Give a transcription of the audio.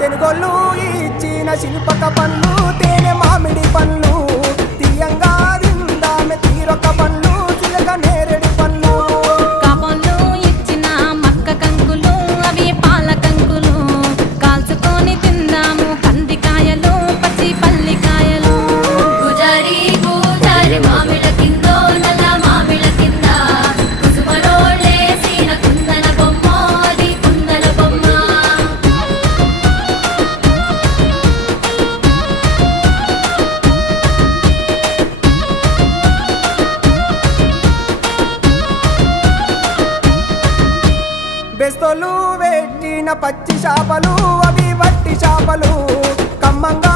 తెనుగోళ్ళు ఇచ్చిన శిల్పక పండ్లు తేనె మామిడి పండ్లు తీయంగా తిందామె తీరొక పండ్లు చిలక నేరేడు పండ్లు కాపోళ్ళు ఇచ్చిన మక్క కంకులు అవి పాల కంకులు కాల్చుకొని తిందాము కందికాయలు పచ్చి పల్లికాయలు గుజారి గుజారి మామిళ్ళ కిందో నల్ల మామిళ్ళ కింద కుసుమరోళ్ళేసిన కుందన బొమ్మ అది కుందన బొమ్మ బెస్తోలు పెట్టిన పచ్చి చేపలు అవి వట్టి చేపలు కమ్మంగా